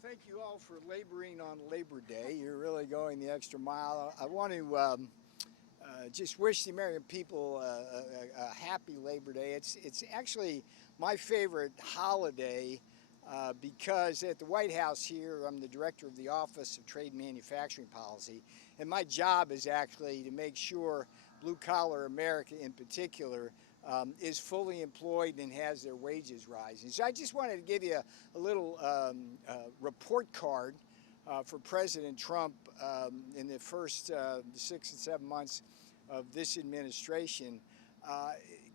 Thank you all for laboring on Labor Day. You're really going the extra mile. I want to just wish the American people a happy Labor Day. It's actually my favorite holiday because at the White House here, I'm the director of the Office of Trade and Manufacturing Policy, and my job is actually to make sure blue-collar America in particular is fully employed and has their wages rising. So I just wanted to give you a little report card for President Trump in the first 6 and 7 months of this administration.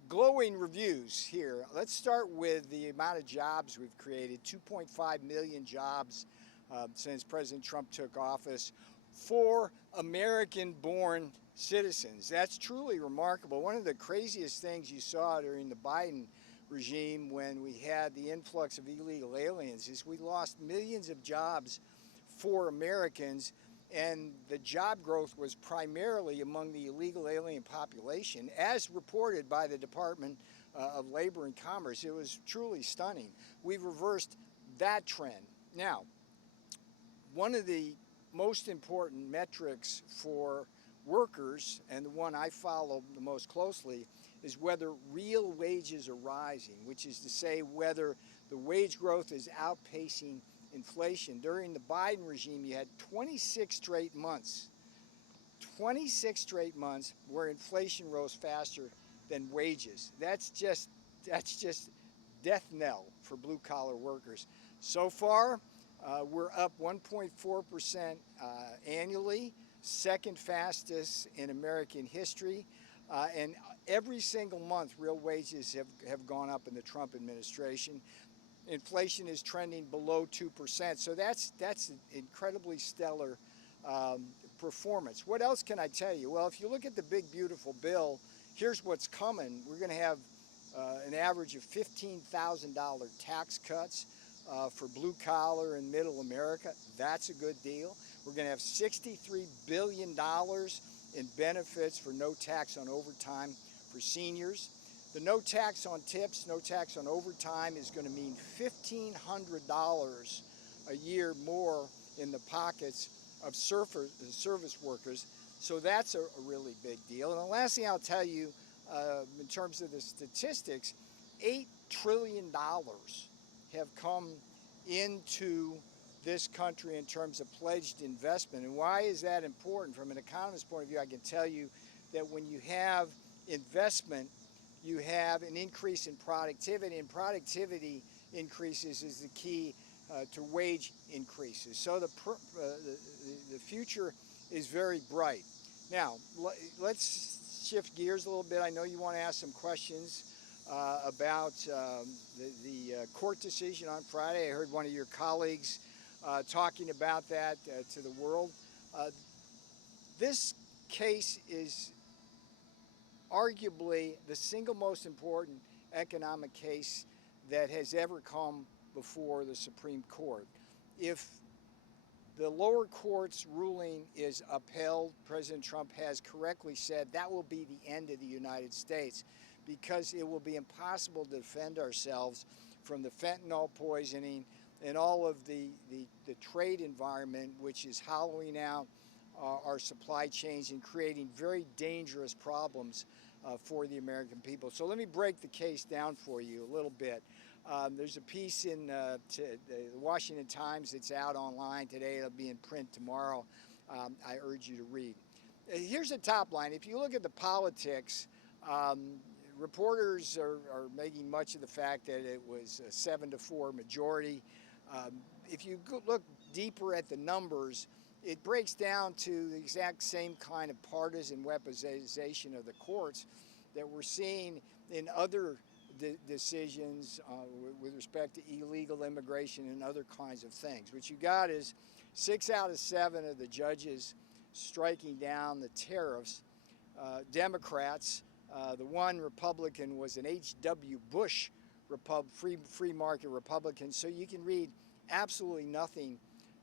Glowing reviews here. Let's start with the amount of jobs we've created. 2.5 million jobs since President Trump took office for American-born citizens. That's truly remarkable. One of the craziest things you saw during the Biden regime when we had the influx of illegal aliens is we lost millions of jobs for Americans, and the job growth was primarily among the illegal alien population, as reported by the Department of Labor and Commerce. It was truly stunning. We've reversed that trend. Now, one of the most important metrics for workers, and the one I follow the most closely, is whether real wages are rising, which is to say whether the wage growth is outpacing inflation. During the Biden regime, you had 26 straight months where inflation rose faster than wages. That's just death knell for blue-collar workers. So far, we're up 1.4% annually, second fastest in American history. And every single month, real wages have gone up in the Trump administration. Inflation is trending below 2%. So that's an incredibly stellar performance. What else can I tell you? Well, if you look at the big, beautiful bill, here's what's coming. We're going to have an average of $15,000 tax cuts for blue-collar and middle America. That's a good deal. We're going to have $63 billion in benefits for no tax on overtime for seniors. The no tax on tips, no tax on overtime is going to mean $1,500 a year more in the pockets of service workers. So that's a really big deal. And the last thing I'll tell you in terms of the statistics, $8 trillion have come into this country in terms of pledged investment. And why is that important? From an economist's point of view, I can tell you that when you have investment, you have an increase in productivity, and productivity increases is the key to wage increases. So the future is very bright. Now, let's shift gears a little bit. I know you want to ask some questions about the court decision on Friday. I heard one of your colleagues talking about that to the world. This case is arguably the single most important economic case that has ever come before the Supreme Court. If the lower court's ruling is upheld, President Trump has correctly said that will be the end of the United States, because it will be impossible to defend ourselves from the fentanyl poisoning and all of the trade environment, which is hollowing out our supply chains and creating very dangerous problems for the American people. So let me break the case down for you a little bit. There's a piece in the Washington Times that's out online today. It'll be in print tomorrow. I urge you to read. Here's the top line. If you look at the politics, reporters are making much of the fact that it was a 7-4 majority. If you look deeper at the numbers, it breaks down to the exact same kind of partisan weaponization of the courts that we're seeing in other decisions with respect to illegal immigration and other kinds of things. What you got is 6 out of 7 of the judges striking down the tariffs. Democrats, the one Republican was an H.W. Bush free market Republican, so you can read absolutely nothing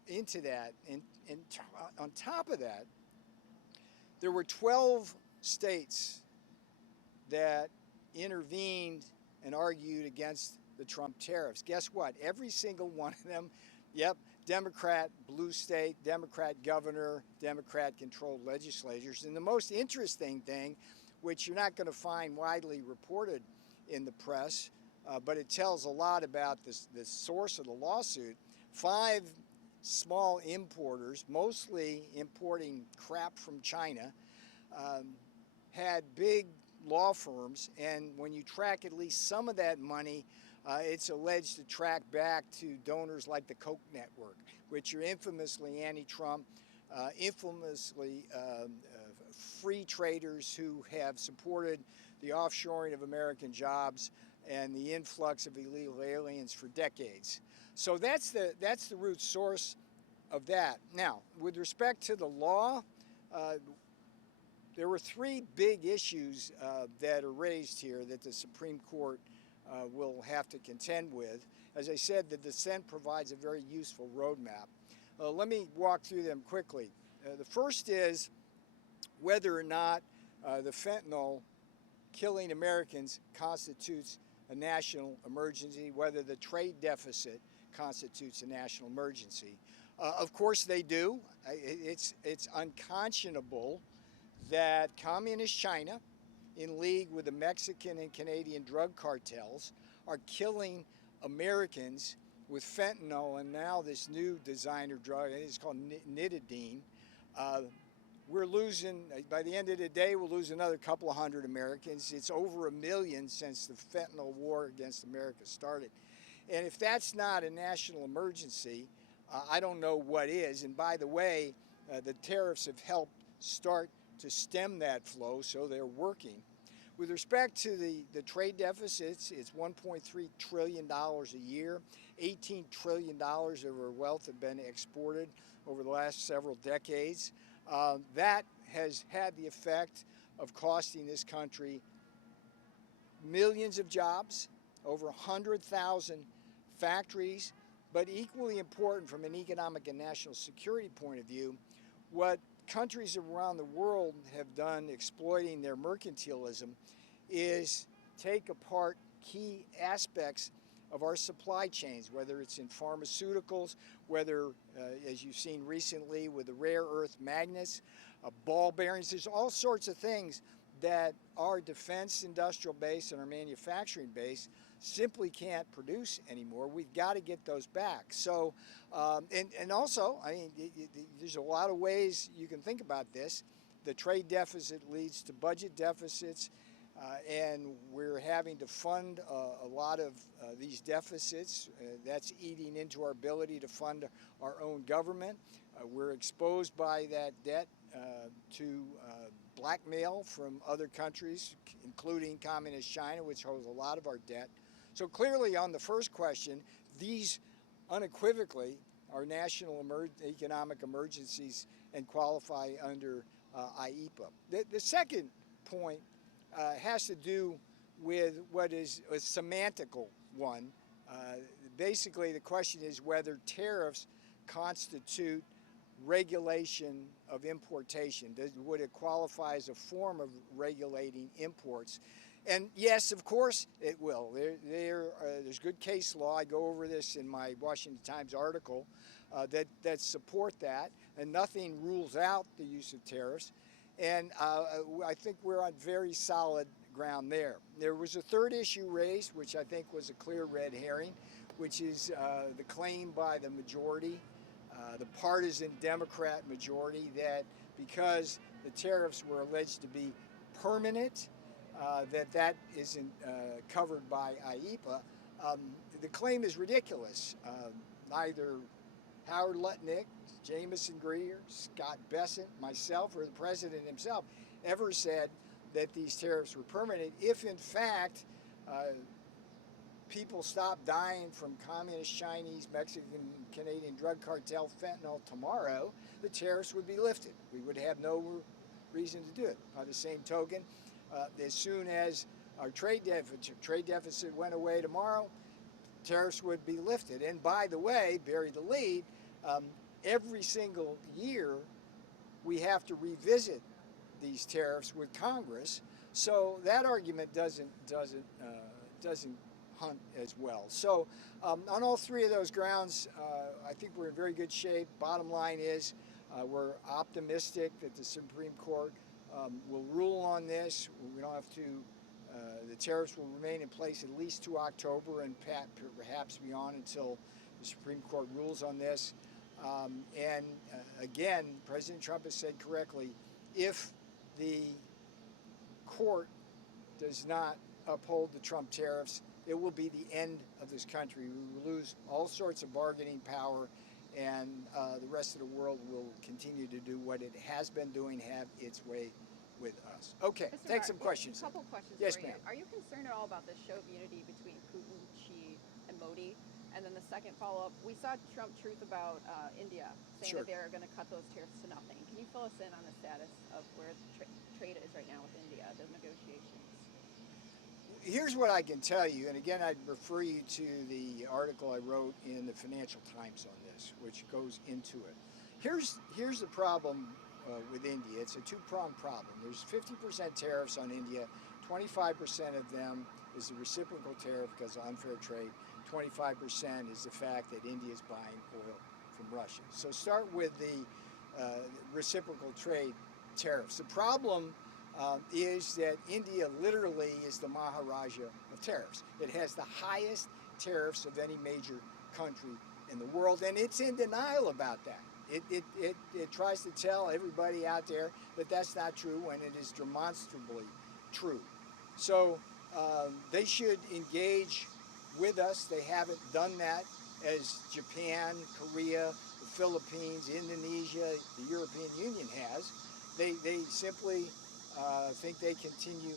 into that. And on top of that, there were 12 states that intervened and argued against the Trump tariffs. Guess what? Every single one of them Yep, Democrat blue state, Democrat governor, Democrat controlled legislatures. And the most interesting thing, which you're not going to find widely reported in the press, but it tells a lot about the source of the lawsuit. 5 small importers, mostly importing crap from China, um, had big law firms, and when you track at least some of that money, it's alleged to track back to donors like the Koch network, which are infamously anti-Trump, infamously free traders who have supported the offshoring of American jobs and the influx of illegal aliens for decades. So that's the root source of that. Now, with respect to the law, uh, there were 3 big issues that are raised here that the Supreme Court will have to contend with. As I said, the dissent provides a very useful roadmap. Let me walk through them quickly. The first is whether or not the fentanyl killing Americans constitutes a national emergency, whether the trade deficit constitutes a national emergency. Of course they do. It's unconscionable that communist China, in league with the Mexican and Canadian drug cartels, are killing Americans with fentanyl and now this new designer drug, it's called nitidine. Uh, we're losing, by the end of the day, we'll lose another couple of hundred Americans. It's over 1 million since the fentanyl war against America started. And if that's not a national emergency, I don't know what is. And by the way, the tariffs have helped start to stem that flow, so they're working. With respect to the trade deficits, it's $1.3 trillion a year. $18 trillion of our wealth have been exported over the last several decades. That has had the effect of costing this country millions of jobs, over 100,000 factories, but equally important from an economic and national security point of view, what countries around the world have done exploiting their mercantilism is take apart key aspects of our supply chains, whether it's in pharmaceuticals, whether, as you've seen recently with the rare earth magnets, ball bearings, there's all sorts of things that our defense industrial base and our manufacturing base simply can't produce anymore. We've got to get those back. So, and also, I mean, there's a lot of ways you can think about this. The trade deficit leads to budget deficits, and we're having to fund a lot of these deficits. That's eating into our ability to fund our own government. We're exposed by that debt to blackmail from other countries, including communist China, which holds a lot of our debt. So clearly on the first question, these unequivocally are national economic emergencies and qualify under IEEPA. The second point has to do with what is a semantical one. Basically, the question is whether tariffs constitute regulation of importation. Would it qualify as a form of regulating imports? And yes, of course it will. There's good case law. I go over this in my Washington Times article that support that, and nothing rules out the use of tariffs. And I think we're on very solid ground there. There was a third issue raised, which I think was a clear red herring, which is the claim by the majority, the partisan Democrat majority, that because the tariffs were alleged to be permanent, that isn't covered by IEEPA. The claim is ridiculous. Neither Howard Lutnick, Jamison Greer, Scott Bessent, myself, or the president himself ever said that these tariffs were permanent. If in fact people stop dying from communist, Chinese, Mexican, Canadian drug cartel fentanyl tomorrow, the tariffs would be lifted. We would have no reason to do it. By the same token, as soon as our trade deficit went away tomorrow, tariffs would be lifted. And by the way, bury the lead, every single year we have to revisit these tariffs with Congress. So that argument doesn't hunt as well. So on all three of those grounds, I think we're in very good shape. Bottom line is we're optimistic that the Supreme Court will rule on this. We don't have to, the tariffs will remain in place at least to October and perhaps beyond until the Supreme Court rules on this. Again, President Trump has said correctly, if the court does not uphold the Trump tariffs, it will be the end of this country. We will lose all sorts of bargaining power, and the rest of the world will continue to do what it has been doing, have its way with us. Okay, take some questions. A couple questions. Yes, for you. ma'am. Are you concerned at all about this show of unity between Putin, Xi, and Modi? And then the second follow-up, we saw Trump truth about India, saying Sure. that they're going to cut those tariffs to nothing. Can you fill us in on the status of where trade is right now with India, the negotiations? Here's what I can tell you, and again, I'd refer you to the article I wrote in the Financial Times on this, which goes into it. Here's the problem with India. It's a two-pronged problem. There's 50% tariffs on India. 25% of them is the reciprocal tariff because of unfair trade. 25% is the fact that India is buying oil from Russia. So start with the reciprocal trade tariffs. The problem is that India literally is the Maharaja of tariffs. It has the highest tariffs of any major country in the world, and it's in denial about that. It tries to tell everybody out there that that's not true when it is demonstrably true. So they should engage with us. They haven't done that as Japan, Korea, the Philippines, Indonesia, the European Union has. They simply think they continue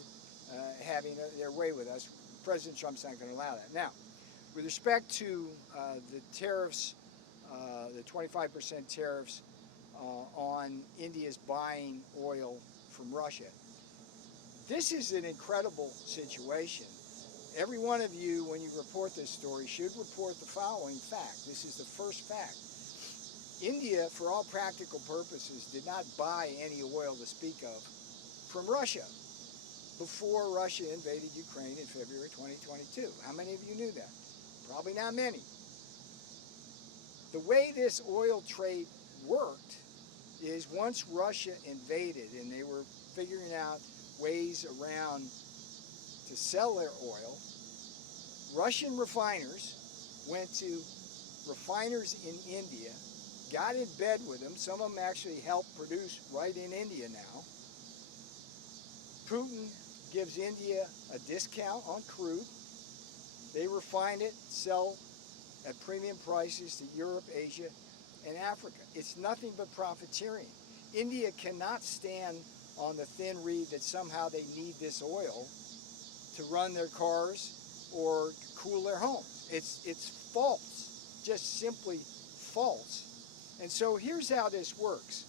having their way with us. President Trump's not going to allow that. Now, with respect to the tariffs, the 25% tariffs on India's buying oil from Russia, this is an incredible situation. Every one of you, when you report this story, should report the following fact. This is the first fact. India, for all practical purposes, did not buy any oil to speak of from Russia before Russia invaded Ukraine in February 2022. How many of you knew that? Probably not many. The way this oil trade worked is once Russia invaded and they were figuring out ways around to sell their oil, Russian refiners went to refiners in India, got in bed with them. Some of them actually helped produce right in India now. Putin gives India a discount on crude. They refine it, sell at premium prices to Europe, Asia, and Africa. It's nothing but profiteering. India cannot stand on the thin reed that somehow they need this oil to run their cars or cool their homes. It's false, just simply false. And so here's how this works.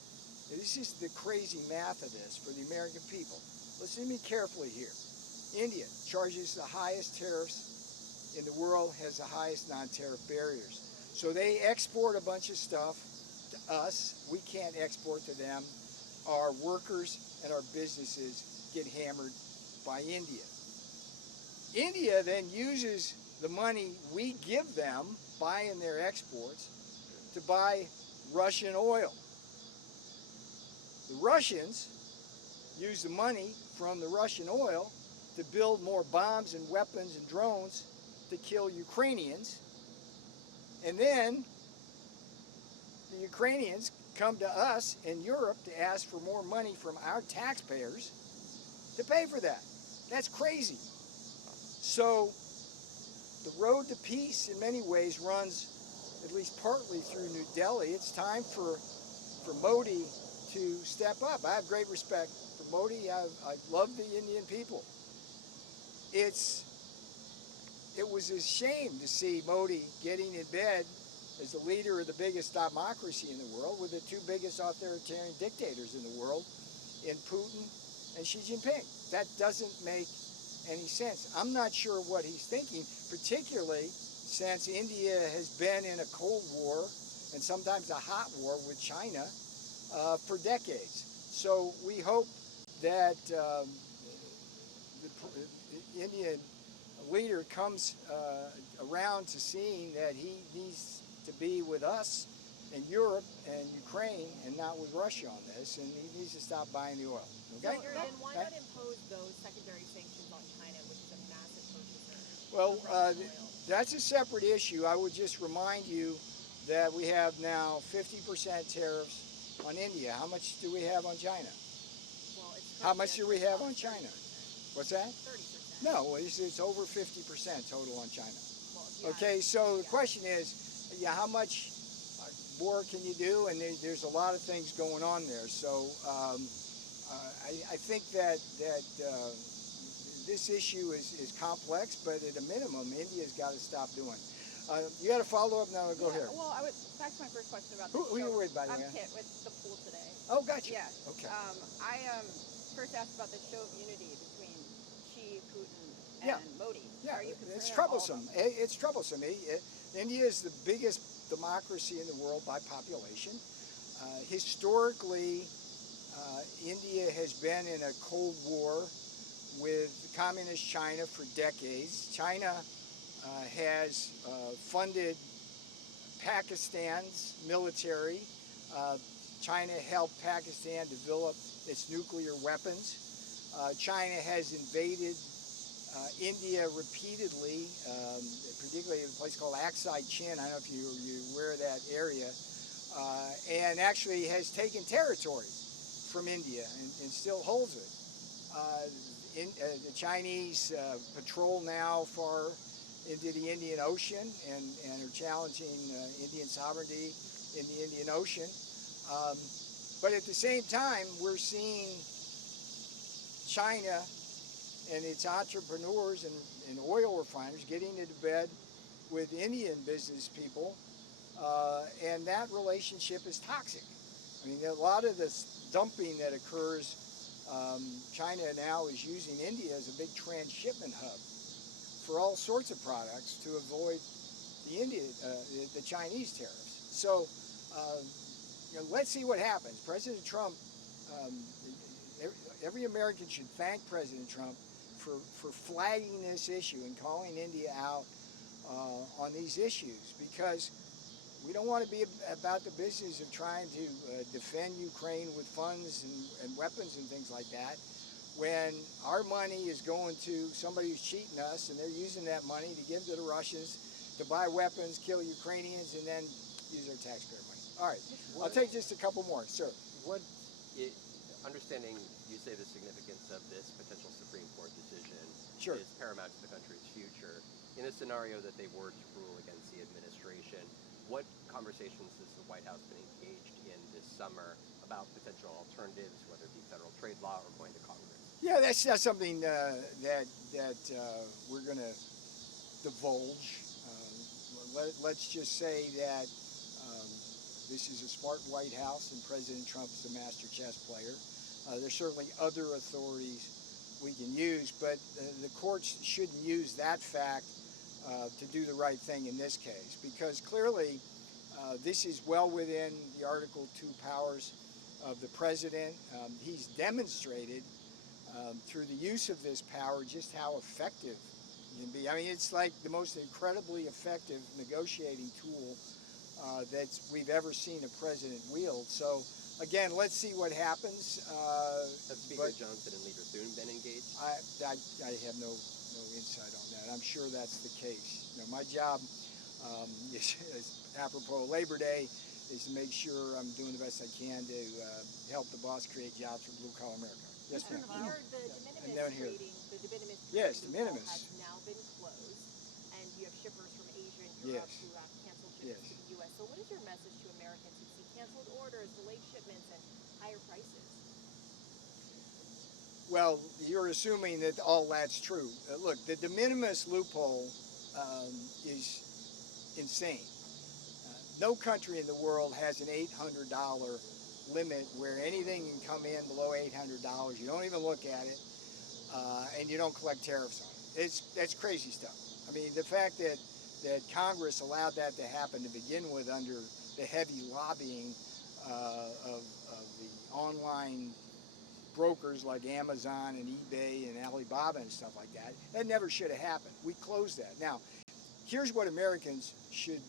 This is the crazy math of this for the American people. Listen to me carefully here. India charges the highest tariffs in the world, has the highest non-tariff barriers. So they export a bunch of stuff to us. We can't export to them. Our workers and our businesses get hammered by India. India then uses the money we give them, buying their exports, to buy Russian oil. The Russians use the money from the Russian oil to build more bombs and weapons and drones to kill Ukrainians. And then the Ukrainians come to us in Europe to ask for more money from our taxpayers to pay for that. That's crazy. So the road to peace in many ways runs at least partly through New Delhi. It's time for Modi to step up. I have great respect for Modi. I love the Indian people. It was a shame to see Modi getting in bed as the leader of the biggest democracy in the world with the two biggest authoritarian dictators in the world, in Putin and Xi Jinping. That doesn't make any sense. I'm not sure what he's thinking, particularly since India has been in a Cold War and sometimes a hot war with China for decades. So we hope that the Indian leader comes around to seeing that he needs to be with us in Europe and Ukraine and not with Russia on this, and he needs to stop buying the oil. Okay? Then why not impose those secondary sanctions on China, which is a massive purchaser Well, of Russian oil? that's a separate issue. I would just remind you that we have now 50% tariffs on India. How much do we have on China? Well, it's How much do we have on 30%. China? What's that? 30%. No, it's over 50% total on China. Well, if you Okay, add- so the yeah. question is, how much more can you do? And there's a lot of things going on there. So I think that this issue is complex, but at a minimum, India's got to stop doing. You got to follow up now. Go here. Well, back to my first question about Who the you show. with, by the I'm way? Kit with the pool today. Oh, gotcha. Yeah. Okay. I first asked about the show of unity between Xi, Putin, and Yeah. Modi. Yeah, Are you concerned it's at all about troublesome. It's troublesome. India is the biggest democracy in the world by population. Historically, India has been in a Cold War with communist China for decades. China has funded Pakistan's military. China helped Pakistan develop its nuclear weapons. China has invaded India repeatedly, particularly in a place called Aksai Chin. I don't know if you're aware of that area, and actually has taken territory from India and still holds it. The Chinese patrol now far into the Indian Ocean and are challenging Indian sovereignty in the Indian Ocean. But at the same time, we're seeing China and its entrepreneurs and oil refiners getting into bed with Indian business people, and that relationship is toxic. I mean, a lot of this dumping that occurs, China now is using India as a big transshipment hub for all sorts of products to avoid the Chinese tariffs. So, let's see what happens. President Trump, every American should thank President Trump for flagging this issue and calling India out on these issues, because we don't want to be about the business of trying to defend Ukraine with funds and weapons and things like that, when our money is going to somebody who's cheating us, and they're using that money to give to the Russians to buy weapons, kill Ukrainians, and then use our taxpayer money. All right, I'll take just a couple more, sir. Understanding you say the significance of this potential Supreme Court decision Sure. is paramount to the country's future. In a scenario that they were to rule against the administration, what conversations has the White House been engaged in this summer about potential alternatives, whether it be federal trade law or going to Congress? Yeah, that's not something that we're going to divulge. Let's just say that this is a smart White House, and President Trump is a master chess player. There's certainly other authorities we can use, but the courts shouldn't use that fact to do the right thing in this case, because clearly this is well within the Article 2 powers of the president. He's demonstrated through the use of this power just how effective he can be. I mean, it's like the most incredibly effective negotiating tool that we've ever seen a president wield. So again, let's see what happens. Have Speaker Johnson and Leader Thune been engaged? I have no insight on that. I'm sure that's the case. My job is apropos Labor Day is to make sure I'm doing the best I can to help the boss create jobs for blue-collar America. Yes, ma'am. Navarro, the de down minimis here. rating, the de minimis Yes, de loophole minimis. has now been closed, and you have shippers from Asia and Europe Yes. who have canceled shipments Yes. to the U.S. So what is your message to Americans who see canceled orders, delayed shipments, and higher prices? Well, you're assuming that all that's true. Look, the de minimis loophole is insane. No country in the world has an $800 limit where anything can come in below $800. You don't even look at it, and you don't collect tariffs on it. That's crazy stuff. I mean, the fact that Congress allowed that to happen to begin with under the heavy lobbying of the online brokers like Amazon and eBay and Alibaba and stuff like that. That never should have happened. We closed that. Now, here's what Americans should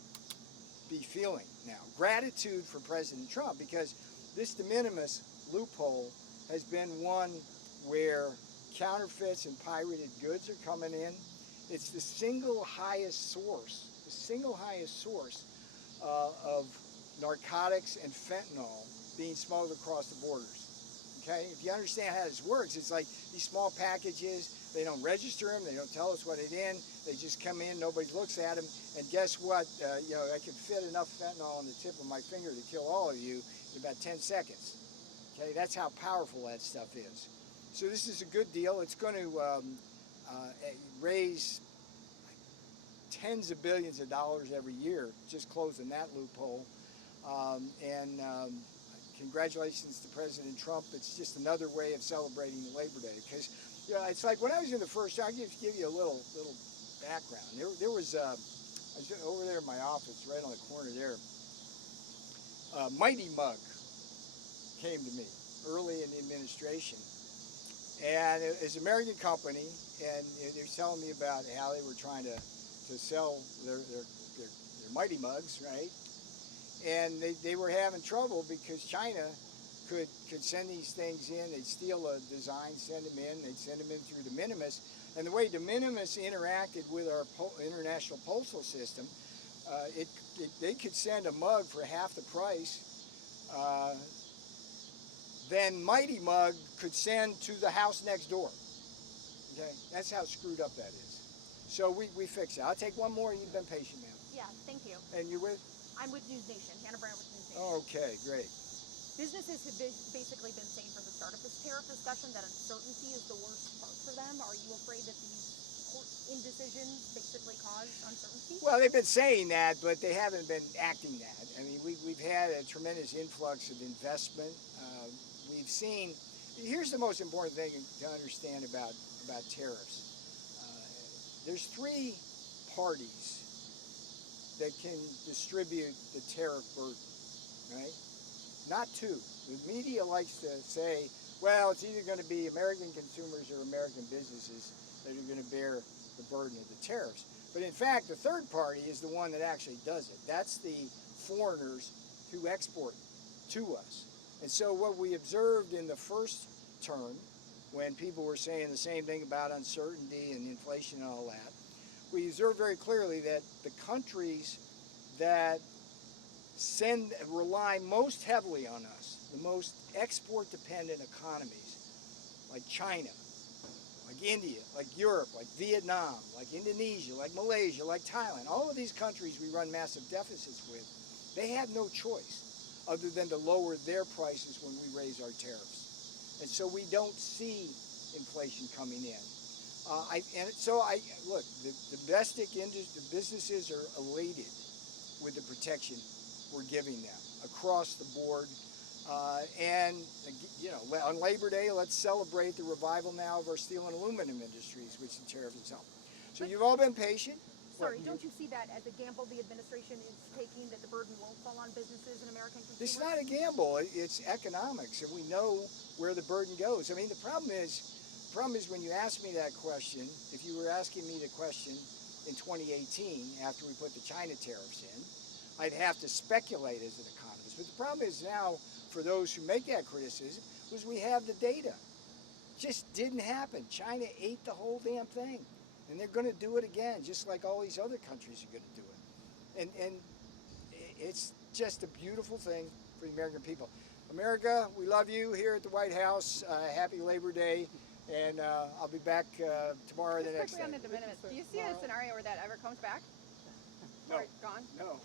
be feeling now. Gratitude for President Trump, because this de minimis loophole has been one where counterfeits and pirated goods are coming in. It's the single highest source of narcotics and fentanyl being smuggled across the borders. Okay, if you understand how this works, it's like these small packages, they don't register them, they don't tell us what it's in, they just come in, nobody looks at them, and guess what, I could fit enough fentanyl on the tip of my finger to kill all of you in about 10 seconds. Okay, that's how powerful that stuff is. So this is a good deal. It's going to raise tens of billions of dollars every year, just closing that loophole. Congratulations to President Trump. It's just another way of celebrating Labor Day. Because it's like when I was in the first job, I'll give you a little background. There was, I was over there in my office, right on the corner there, Mighty Mug came to me early in the administration. And it's an American company, and they were telling me about how they were trying to sell their Mighty Mugs, right? And they were having trouble because China could send these things in. They'd steal a design, send them in. They'd send them in through de minimis. And the way de minimis interacted with our international postal system, they could send a mug for half the price than Mighty Mug could send to the house next door. Okay, that's how screwed up that is. So we fix it. I'll take one more. You've been patient, ma'am. Yeah, thank you. And you're with? I'm with News Nation, Hannah Brown with News Nation. Okay, great. Businesses have basically been saying from the start of this tariff discussion that uncertainty is the worst part for them. Are you afraid that these court indecisions basically cause uncertainty? Well, they've been saying that, but they haven't been acting that. I mean, we've had a tremendous influx of investment. We've seen. Here's the most important thing to understand about tariffs. There's three parties that can distribute the tariff burden, right? Not two. The media likes to say, well, it's either going to be American consumers or American businesses that are going to bear the burden of the tariffs. But in fact, the third party is the one that actually does it. That's the foreigners who export to us. And so what we observed in the first term, when people were saying the same thing about uncertainty and inflation and all that, we observed very clearly that the countries that rely most heavily on us, the most export-dependent economies, like China, like India, like Europe, like Vietnam, like Indonesia, like Malaysia, like Thailand, all of these countries we run massive deficits with, they have no choice other than to lower their prices when we raise our tariffs. And so we don't see inflation coming in. Look, the domestic industry, the businesses are elated with the protection we're giving them across the board. On Labor Day, let's celebrate the revival now of our steel and aluminum industries, which the tariff is helping. So you've all been patient. Sorry, don't you see that as a gamble the administration is taking, that the burden won't fall on businesses and American consumers? It's not a gamble. It's economics, and we know where the burden goes. I mean, the problem is when you ask me that question, if you were asking me the question in 2018 after we put the China tariffs in, I'd have to speculate as an economist. But the problem is now, for those who make that criticism, was we have the data. It just didn't happen. China ate the whole damn thing. And they're going to do it again, just like all these other countries are going to do it. And it's just a beautiful thing for the American people. America, we love you here at the White House. Happy Labor Day. And I'll be back tomorrow or the next day. Quickly on the de minimis, do you see a scenario where that ever comes back? No. Or it's gone? No.